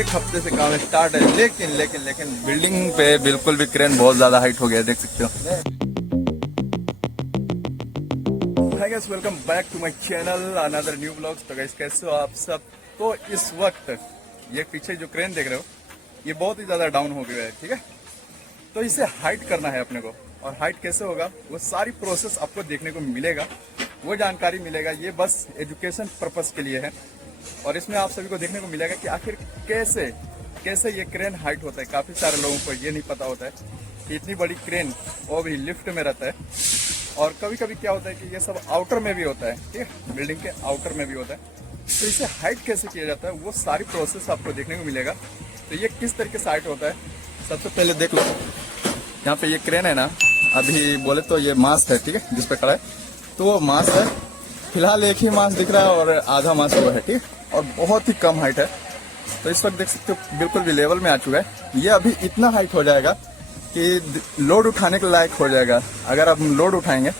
एक हफ्ते से काम स्टार्ट है, लेकिन लेकिन लेकिन बिल्डिंग पे बिल्कुल भी क्रेन बहुत ज्यादा हाइट हो गया, देख सकते हो। Hi guys, welcome back to my channel, another new blogs. तो गाइस कैसे हो आप सब। तो इस वक्त ये पीछे जो क्रेन देख रहे हो ये बहुत ही ज्यादा डाउन हो गया है, ठीक है। तो इसे हाइट करना है अपने को, और हाइट कैसे होगा वो सारी प्रोसेस आपको देखने को मिलेगा, वो जानकारी मिलेगा। ये बस एजुकेशन पर्पस के लिए है, और इसमें आप सभी को देखने को मिलेगा कि आखिर कैसे कैसे ये क्रेन हाइट होता है। काफी सारे लोगों को ये नहीं पता होता है कि इतनी बड़ी क्रेन वो भी लिफ्ट में रहता है, और कभी कभी क्या होता है कि ये सब आउटर में भी होता है, ठीक है, बिल्डिंग के आउटर में भी होता है। तो इसे हाइट कैसे किया जाता है वो सारी प्रोसेस आपको देखने को मिलेगा। तो ये किस तरीके से हाइट होता है, सबसे पहले देख लो। यहाँ पे ये क्रेन है ना, अभी बोले तो ये मास है, ठीक है, जिस पे खड़ा है तो वो मास है। फिलहाल एक ही मास दिख रहा है और आधा मास वो है, ठीक है, और बहुत ही कम हाइट है। तो इस वक्त देख सकते हो बिल्कुल भी लेवल में आ चुका है। ये अभी इतना हाइट हो जाएगा कि लोड उठाने के लायक हो जाएगा। अगर आप लोड उठाएंगे,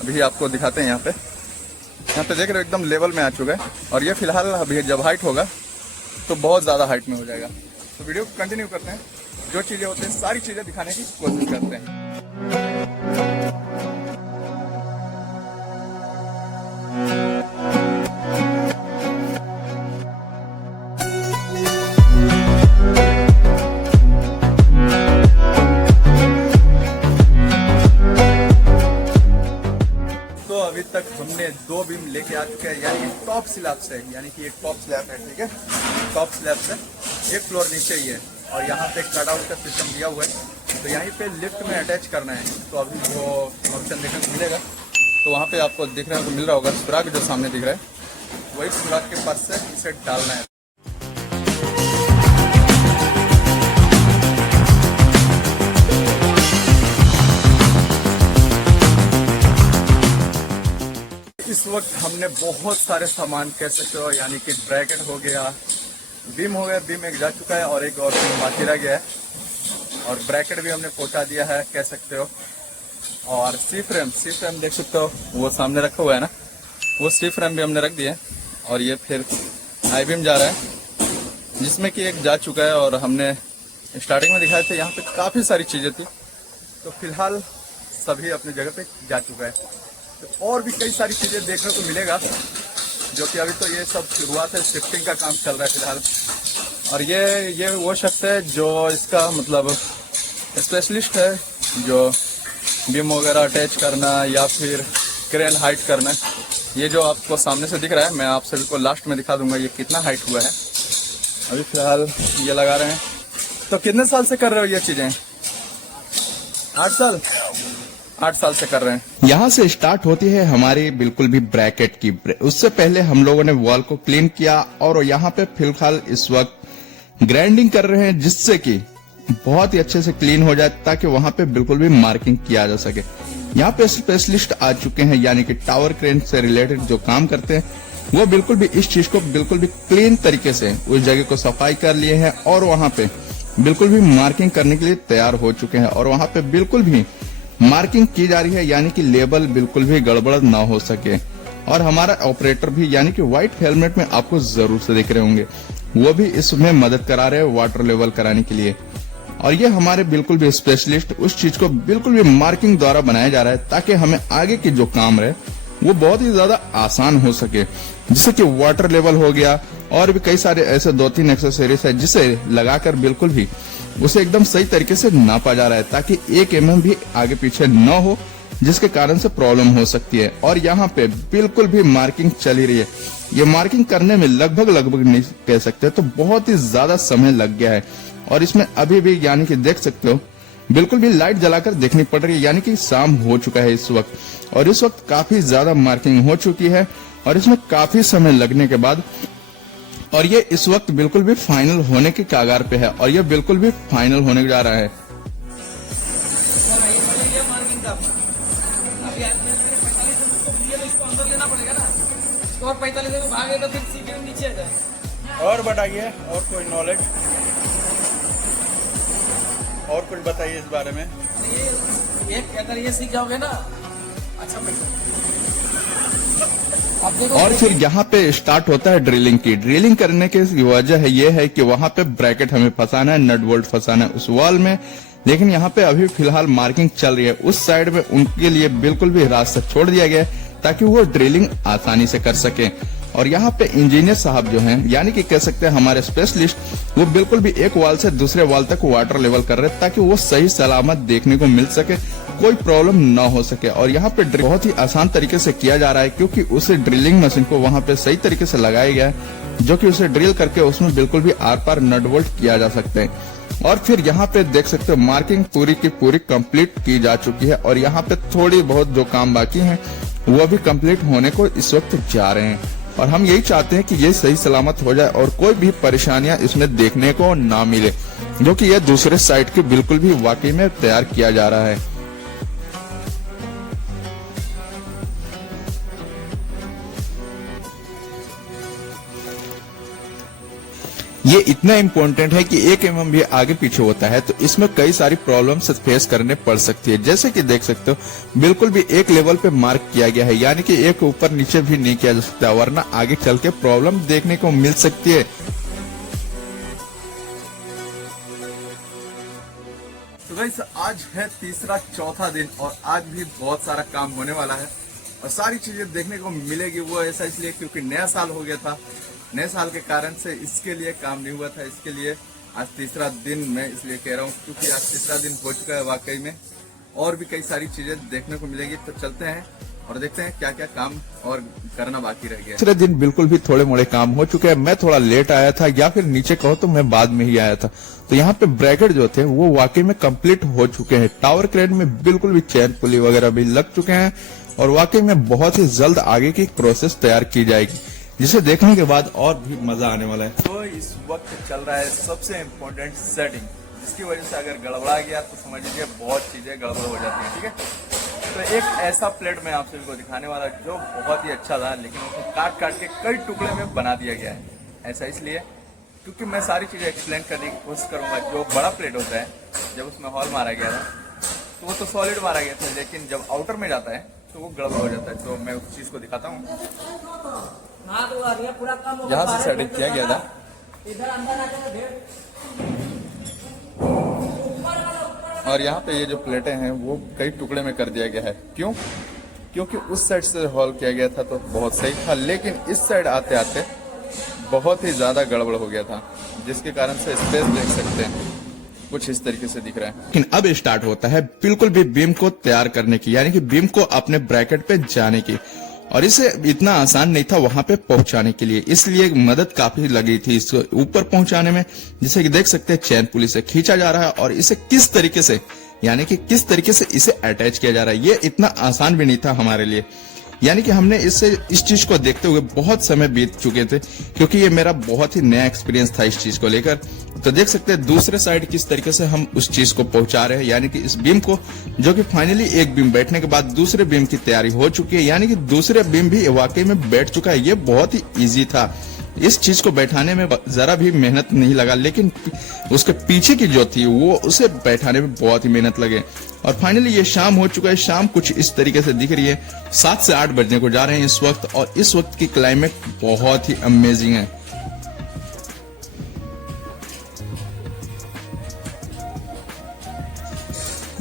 अभी आपको दिखाते हैं। यहाँ पे देख रहे हो एकदम लेवल में आ चुका है, और ये फिलहाल अभी जब हाइट होगा तो बहुत ज्यादा हाइट में हो जाएगा। तो वीडियो को कंटिन्यू करते हैं, जो चीजें होती हैं सारी चीजें दिखाने की कोशिश करते हैं। तो अभी तक हमने 2 बीम लेके आ चुके हैं, यानी कि टॉप स्लैब से, यानी कि एक टॉप स्लैब है, ठीक है, टॉप स्लैब से एक फ्लोर नीचे ही है, और यहाँ पे कट आउट का सिस्टम दिया हुआ है। तो यहीं पे लिफ्ट में अटैच करना है। तो अभी वो ऑप्शन देखने को मिलेगा, तो वहाँ पे आपको देखने को मिल रहा होगा सुराग जो सामने दिख रहा है, वही सुराग के पास से इसे डालना है। इस वक्त हमने बहुत सारे सामान कह सकते हो, यानी कि ब्रैकेट हो गया, बीम हो गया, बीम एक जा चुका है और एक और बीम बाकी रह गया है, और ब्रैकेट भी हमने पहुंचा दिया है कह सकते हो। और सी फ्रेम देख सकते हो वो सामने रखा हुआ है ना, वो सी फ्रेम भी हमने रख दिया है। और ये फिर आई बीम जा रहा है, जिसमें कि एक जा चुका है, और हमने स्टार्टिंग में दिखाए थे यहाँ पे काफ़ी सारी चीज़ें थी। तो फिलहाल सभी अपनी जगह पे जा चुका है। तो और भी कई सारी चीज़ें देखने को मिलेगा, जो कि अभी तो ये सब शुरुआत है, शिफ्टिंग का काम चल रहा है फिलहाल। और ये वो शख्स है जो इसका मतलब स्पेशलिस्ट है, जो बीम वगैरह अटैच करना या फिर क्रेन हाइट करना। ये जो आपको सामने से दिख रहा है, मैं आप सभी को लास्ट में दिखा दूंगा ये कितना हाइट हुआ है। अभी फिलहाल ये लगा रहे हैं। तो कितने साल से कर रहे हो ये चीज़ें? 8 साल से कर रहे हैं। यहाँ से स्टार्ट होती है हमारी बिल्कुल भी ब्रैकेट की। उससे पहले हम लोगों ने वॉल को क्लीन किया, और यहाँ पे फिलहाल इस वक्त ग्राइंडिंग कर रहे हैं, जिससे कि बहुत ही अच्छे से क्लीन हो जाए, ताकि वहाँ पे बिल्कुल भी मार्किंग किया जा सके। यहाँ पे स्पेशलिस्ट आ चुके हैं, यानी कि टावर क्रेन से रिलेटेड जो काम करते हैं, वो बिल्कुल भी इस चीज को बिल्कुल भी क्लीन तरीके से उस जगह को सफाई कर लिए हैं, और वहाँ पे बिल्कुल भी मार्किंग करने के लिए तैयार हो चुके हैं। और वहाँ पे बिल्कुल भी मार्किंग की जा रही है, यानी कि लेबल बिल्कुल भी गड़बड़ ना हो सके। और हमारा ऑपरेटर भी, यानी कि व्हाइट हेलमेट में आपको जरूर से दिख रहे होंगे, वो भी इसमें मदद करा रहे हैं वाटर लेवल कराने के लिए। और ये हमारे बिल्कुल भी स्पेशलिस्ट उस चीज को बिल्कुल भी मार्किंग द्वारा बनाया जा रहा है, ताकि हमें आगे की जो काम रहे वो बहुत ही ज्यादा आसान हो सके। जैसे कि वाटर लेवल हो गया, और भी कई सारे ऐसे 2-3 एक्सेसरीज है, जिसे लगाकर बिल्कुल भी उसे एकदम सही तरीके से नापा जा रहा है, ताकि 1 mm भी आगे पीछे न हो, जिसके कारण से प्रॉब्लम हो सकती है। और यहाँ पे बिल्कुल भी मार्किंग चल ही रही है। ये मार्किंग करने में लगभग नहीं कह सकते तो बहुत ही ज्यादा समय लग गया है। और इसमें अभी भी, यानी कि देख सकते हो, बिल्कुल भी लाइट जलाकर देखनी पड़ रही है, यानी कि शाम हो चुका है इस वक्त, और इस वक्त काफी ज्यादा मार्किंग हो चुकी है, और इसमें काफी समय लगने के बाद, और ये इस वक्त बिल्कुल भी फाइनल होने के कागार पे है, और ये बिल्कुल भी फाइनल होने जा रहा है। और 45 में भागे तो फिर सीधे नीचे आ जाए। और बताइए, और कोई नॉलेज, और कुछ बताइए इस बारे में। ये अगर ये सीख जाओगे ना, अच्छा पैसा अब देखो और फिर यहाँ पे स्टार्ट होता है ड्रिलिंग की। ड्रिलिंग करने की वजह है ये है कि वहाँ पे ब्रैकेट हमें फंसाना है, नट बोल्ट फंसाना है उस वॉल में। लेकिन यहाँ पे अभी फिलहाल मार्किंग चल रही है, उस साइड में उनके लिए बिल्कुल भी रास्ता छोड़ दिया गया है ताकि वो ड्रिलिंग आसानी से कर सके। और यहाँ पे इंजीनियर साहब जो हैं, यानी कि कह सकते हैं हमारे स्पेशलिस्ट, वो बिल्कुल भी एक वॉल से दूसरे वॉल तक वाटर लेवल कर रहे हैं ताकि वो सही सलामत देखने को मिल सके, कोई प्रॉब्लम ना हो सके। और यहाँ पे बहुत ही आसान तरीके से किया जा रहा है क्योंकि उसे ड्रिलिंग मशीन को वहाँ पे सही तरीके से लगाया गया है, जो कि उसे ड्रिल करके उसमें बिल्कुल भी आर पार नट बोल्ट किया जा सकते हैं। और फिर यहाँ पे देख सकते हो मार्किंग पूरी की पूरी कंप्लीट की जा चुकी है और यहाँ पे थोड़ी बहुत जो काम बाकी है वो भी कंप्लीट होने को इस वक्त जा रहे हैं। और हम यही चाहते हैं कि ये सही सलामत हो जाए और कोई भी परेशानियां इसमें देखने को ना मिले, जो कि ये दूसरे साइड के बिल्कुल भी वाकई में तैयार किया जा रहा है। ये इतना इम्पोर्टेंट है कि 1 mm भी आगे पीछे होता है तो इसमें कई सारी प्रॉब्लम्स फेस करने पड़ सकती है। जैसे कि देख सकते हो बिल्कुल भी एक लेवल पे मार्क किया गया है, यानी कि एक ऊपर नीचे भी नहीं किया जा सकता, वरना आगे चल के प्रॉब्लम देखने को मिल सकती है। तो गाइस आज है तीसरा चौथा दिन और आज भी बहुत सारा काम होने वाला है और सारी चीजें देखने को मिलेगी। वो ऐसा इसलिए क्योंकि नया साल हो गया था, नए साल के कारण से इसके लिए काम नहीं हुआ था। इसके लिए आज तीसरा दिन मैं इसलिए कह रहा हूँ क्योंकि आज तीसरा दिन हो चुका है वाकई में, और भी कई सारी चीजें देखने को मिलेगी। तो चलते हैं और देखते हैं क्या क्या काम और करना बाकी रह गया। तीसरे दिन बिल्कुल भी थोड़े मोड़े काम हो चुके हैं। मैं थोड़ा लेट आया था या फिर नीचे कहो तो मैं बाद में ही आया था। तो यहाँ पे ब्रैकेट जो थे वो वाकई में कंप्लीट हो चुके हैं। टावर क्रेन में बिल्कुल भी चैन पुली वगैरह भी लग चुके हैं और वाकई में बहुत ही जल्द आगे की प्रोसेस तैयार की जाएगी, जिसे देखने के बाद और भी मजा आने वाला है। तो इस वक्त चल रहा है सबसे इम्पोर्टेंट सेटिंग, जिसकी वजह से अगर गड़बड़ा गया तो समझ लीजिए बहुत चीजें गड़बड़ हो जाती हैं। ठीक है, तो एक ऐसा प्लेट मैं आप सभी को दिखाने वाला जो बहुत ही अच्छा था, लेकिन उसको काट काट के कई टुकड़े में बना दिया गया है। ऐसा इसलिए क्योंकि मैं सारी चीजें एक्सप्लेन करने की कोशिश करूंगा। जो बड़ा प्लेट होता है, जब उसमें हॉल मारा गया था तो वो तो सॉलिड मारा गया था, लेकिन जब आउटर में जाता है तो वो गड़बड़ हो जाता है। तो मैं उस चीज को दिखाता हूँ। यहाँ से सेटिंग किया गया था, इधर अंदर आके भेड़ और यहाँ पे ये जो प्लेटें हैं वो कई टुकड़े में कर दिया गया है। क्यों? क्योंकि उस साइड से हॉल किया गया था तो बहुत सही था, लेकिन इस साइड आते आते बहुत ही ज्यादा गड़बड़ हो गया था, जिसके कारण से स्पेस देख सकते हैं कुछ इस तरीके से दिख रहा है। लेकिन अब स्टार्ट होता है बिल्कुल भी बीम को तैयार करने की, यानी कि बीम को अपने ब्रैकेट पे जाने की। और इसे इतना आसान नहीं था वहां पे पहुंचाने के लिए, इसलिए मदद काफी लगी थी इसको ऊपर पहुंचाने में। जैसे कि देख सकते हैं चैन पुली से खींचा जा रहा है और इसे किस तरीके से, यानी कि किस तरीके से इसे अटैच किया जा रहा है, ये इतना आसान भी नहीं था हमारे लिए। यानी कि हमने इस चीज को देखते हुए बहुत समय बीत चुके थे, क्योंकि ये मेरा बहुत ही नया एक्सपीरियंस था इस चीज को लेकर। तो देख सकते हैं दूसरे साइड किस तरीके से हम उस चीज को पहुंचा रहे हैं, यानी कि इस बीम को, जो कि फाइनली एक बीम बैठने के बाद दूसरे बीम की तैयारी हो चुकी है, यानी कि दूसरे बीम भी वाकई में बैठ चुका है। ये बहुत ही इजी था, इस चीज को बैठाने में जरा भी मेहनत नहीं लगा, लेकिन उसके पीछे की जो थी वो उसे बैठाने में बहुत ही मेहनत लगे। और फाइनली ये शाम हो चुका है। शाम कुछ इस तरीके से दिख रही है, 7 से 8 बजने को जा रहे हैं इस वक्त, और इस वक्त की क्लाइमेट बहुत ही अमेजिंग है।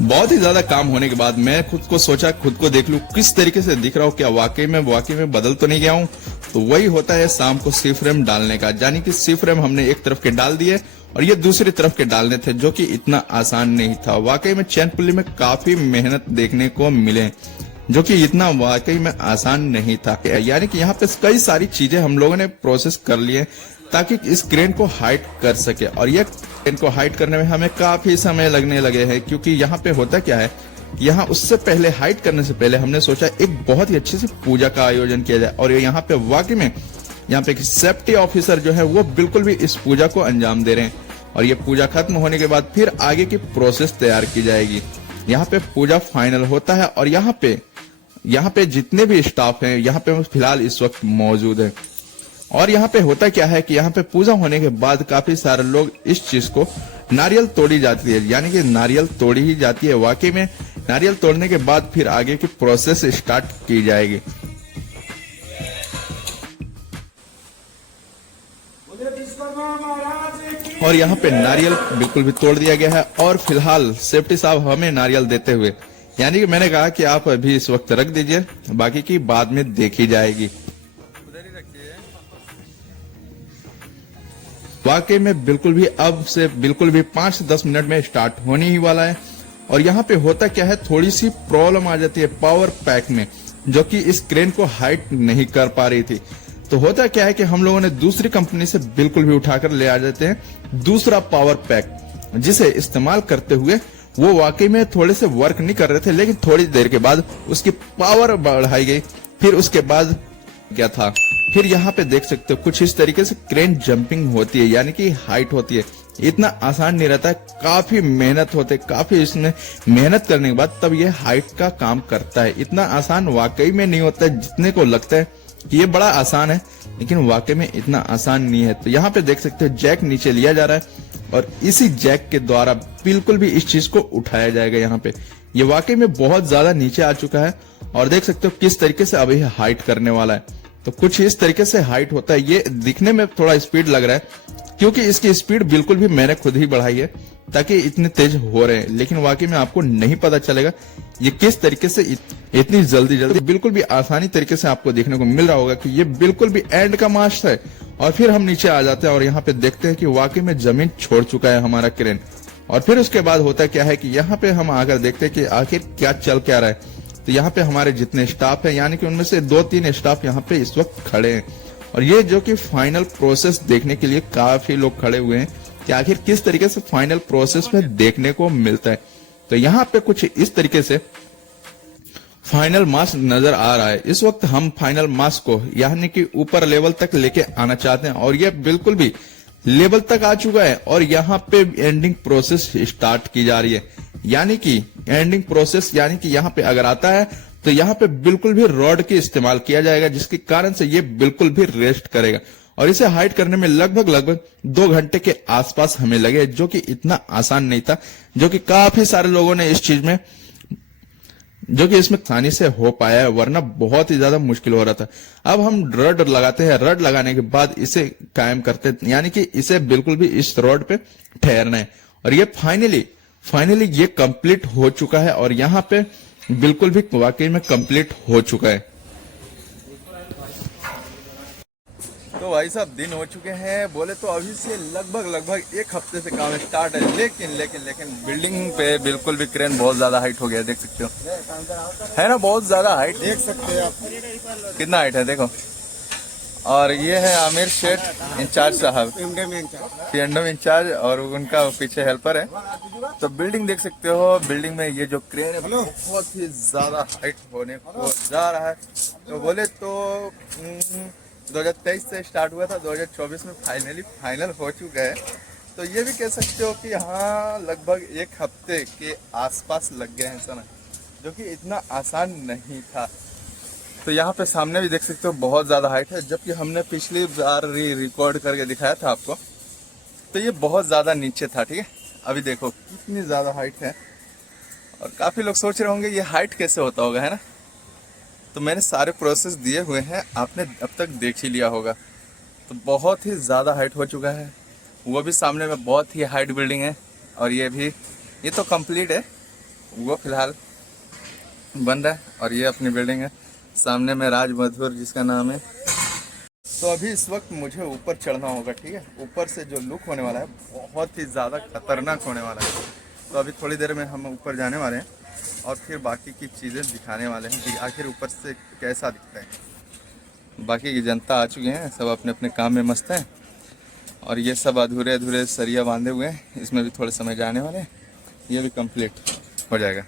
बहुत ही ज्यादा काम होने के बाद मैं खुद को सोचा, खुद को देख लूं किस तरीके से दिख रहा हूं, क्या वाकई में बदल तो नहीं गया हूं। तो वही होता है शाम को सी फ्रेम डालने का, यानी कि सी फ्रेम हमने एक तरफ के डाल दिए और ये दूसरी तरफ के डालने थे, जो कि इतना आसान नहीं था। वाकई में चैन पुली में काफी मेहनत देखने को मिले, जो कि इतना वाकई में आसान नहीं था। यानी कि यहाँ पे कई सारी चीजें हम लोगों ने प्रोसेस कर लिए ताकि इस क्रेन को हाइट कर सके, और ये क्रेन को हाइट करने में हमें काफी समय लगने लगे हैं। क्योंकि यहाँ पे होता क्या है, यहाँ उससे पहले हाइट करने से पहले हमने सोचा एक बहुत ही अच्छी सी पूजा का आयोजन किया जाए, और यहाँ पे वाकई में यहाँ पे सेफ्टी ऑफिसर जो है वो बिल्कुल भी इस पूजा को अंजाम दे रहे हैं। और ये पूजा खत्म होने के बाद फिर आगे की प्रोसेस तैयार की जाएगी। यहाँ पे पूजा फाइनल होता है और यहाँ पे जितने भी स्टाफ हैं यहाँ पे फिलहाल इस वक्त मौजूद है। और यहाँ पे होता क्या है कि यहाँ पे पूजा होने के बाद काफी सारे लोग इस चीज को नारियल तोड़ी जाती है, यानी कि नारियल तोड़ी ही जाती है। वाकई में नारियल तोड़ने के बाद फिर आगे की प्रोसेस स्टार्ट की जाएगी। और यहाँ पे नारियल बिल्कुल भी तोड़ दिया गया है। और फिलहाल सेफ्टी साहब हमें नारियल देते हुए, यानी कि मैंने कहा कि आप अभी इस वक्त रख दीजिए, बाकी की बाद में देखी जाएगी। उधर ही रखिए। वाकई में बिल्कुल भी अब से बिल्कुल भी 5 से 10 मिनट में स्टार्ट होने ही वाला है। और यहाँ पे होता क्या है, थोड़ी सी प्रॉब्लम आ जाती है पावर पैक में, जो कि इस क्रेन को हाइट नहीं कर पा रही थी। तो होता क्या है कि हम लोगों ने दूसरी कंपनी से बिल्कुल भी उठाकर ले आ जाते हैं दूसरा पावर पैक, जिसे इस्तेमाल करते हुए वो वाकई में थोड़े से वर्क नहीं कर रहे थे, लेकिन थोड़ी देर के बाद उसकी पावर बढ़ाई गई। फिर उसके बाद क्या था, फिर यहाँ पे देख सकते हो कुछ इस तरीके से क्रेन जंपिंग होती है, यानी कि हाइट होती है। इतना आसान नहीं रहता है, काफी मेहनत होते, काफी इसमें मेहनत करने के बाद तब ये हाइट का काम करता है। इतना आसान वाकई में नहीं होता है, जितने को लगता है कि ये बड़ा आसान है, लेकिन वाकई में इतना आसान नहीं है। तो यहाँ पे देख सकते हो जैक नीचे लिया जा रहा है और इसी जैक के द्वारा बिल्कुल भी इस चीज को उठाया जाएगा। यहाँ पे ये वाकई में बहुत ज्यादा नीचे आ चुका है और देख सकते हो किस तरीके से अभी हाइट करने वाला है। तो कुछ इस तरीके से हाइट होता है। ये दिखने में थोड़ा स्पीड लग रहा है, क्योंकि इसकी स्पीड बिल्कुल भी मैंने खुद ही बढ़ाई है ताकि इतने तेज हो रहे हैं, लेकिन वाकई में आपको नहीं पता चलेगा ये किस तरीके से इतनी जल्दी बिल्कुल भी आसानी तरीके से आपको देखने को मिल रहा होगा कि ये बिल्कुल भी एंड का मार्च है। और फिर हम नीचे आ जाते हैं और यहाँ पे देखते हैं कि वाकई में जमीन छोड़ चुका है हमारा क्रेन। और फिर उसके बाद होता क्या है कि यहाँ पे हम आकर देखते हैं कि आखिर क्या चल क्या रहा है। तो यहाँ पे हमारे जितने स्टाफ है, यानी कि उनमें से 2-3 स्टाफ यहाँ पे इस वक्त खड़े हैं और ये जो कि फाइनल प्रोसेस देखने के लिए काफी लोग खड़े हुए हैं कि आखिर किस तरीके से फाइनल प्रोसेस में देखने को मिलता है। तो यहाँ पे कुछ इस तरीके से फाइनल मास नजर आ रहा है। इस वक्त हम फाइनल मास को यानी कि ऊपर लेवल तक लेके आना चाहते हैं और ये बिल्कुल भी लेवल तक आ चुका है और यहाँ पे एंडिंग प्रोसेस स्टार्ट की जा रही है। यानी कि एंडिंग प्रोसेस, यानी कि यहाँ पे अगर आता है तो यहाँ पे बिल्कुल भी रॉड के इस्तेमाल किया जाएगा, जिसके कारण से ये बिल्कुल भी रेस्ट करेगा। और इसे हाइड करने में लगभग 2 घंटे के आसपास हमें लगे, जो कि इतना आसान नहीं था, जो कि काफी सारे लोगों ने इस चीज में, जो कि इसमें आसानी से हो पाया है, वरना बहुत ही ज्यादा मुश्किल हो रहा था। अब हम रड लगाते हैं, रड लगाने के बाद इसे कायम करते हैं, यानी कि इसे बिल्कुल भी इस रॉड पे ठहरना है। और ये फाइनली ये कंप्लीट हो चुका है और यहाँ पे बिल्कुल भी वाकई में कंप्लीट हो चुका है। तो भाई साहब दिन हो चुके हैं, बोले तो अभी से लगभग 1 हफ्ते से काम स्टार्ट है, लेकिन बिल्डिंग पे बिल्कुल भी क्रेन बहुत ज्यादा हाइट हो गया, देख सकते हो, है ना, बहुत ज्यादा हाइट देख सकते हैं आप, कितना हाइट है देखो। और ये है आमिर शेख इंचार्ज साहब, पीएनडम इंचार्ज, और उनका पीछे हेल्पर है। तो बिल्डिंग देख सकते हो, बिल्डिंग में ये जो क्रेन है बहुत ही ज्यादा हाइट होने को जा रहा है। तो बोले तो 2023 से स्टार्ट हुआ था, 2024 में फाइनल हो चुका है। तो ये भी कह सकते हो कि हाँ लगभग 1 हफ्ते के आसपास लग गए हैं समय, जो कि इतना आसान नहीं था। तो यहाँ पे सामने भी देख सकते हो बहुत ज़्यादा हाइट है, जबकि हमने पिछली बार रिकॉर्ड करके दिखाया था आपको, तो ये बहुत ज़्यादा नीचे था। ठीक है, अभी देखो कितनी ज़्यादा हाइट है। और काफ़ी लोग सोच रहे होंगे ये हाइट कैसे होता होगा, है ना। तो मैंने सारे प्रोसेस दिए हुए हैं, आपने अब तक देख ही लिया होगा। तो बहुत ही ज़्यादा हाइट हो चुका है, वो भी सामने में बहुत ही हाइट बिल्डिंग है। और ये तो कंप्लीट है, वो फिलहाल बन रहा है। और ये अपनी बिल्डिंग है, सामने में राज मधुर जिसका नाम है। तो अभी इस वक्त मुझे ऊपर चढ़ना होगा, ठीक है। ऊपर से जो लुक होने वाला है बहुत ही ज़्यादा खतरनाक होने वाला है। तो अभी थोड़ी देर में हम ऊपर जाने वाले हैं और फिर बाकी की चीज़ें दिखाने वाले हैं कि आखिर ऊपर से कैसा दिखता है। बाकी की जनता आ चुकी हैं, सब अपने अपने काम में मस्त हैं। और ये सब अधूरे सरिया बांधे हुए हैं, इसमें भी थोड़े समय जाने वाले हैं, ये भी कंप्लीट हो जाएगा।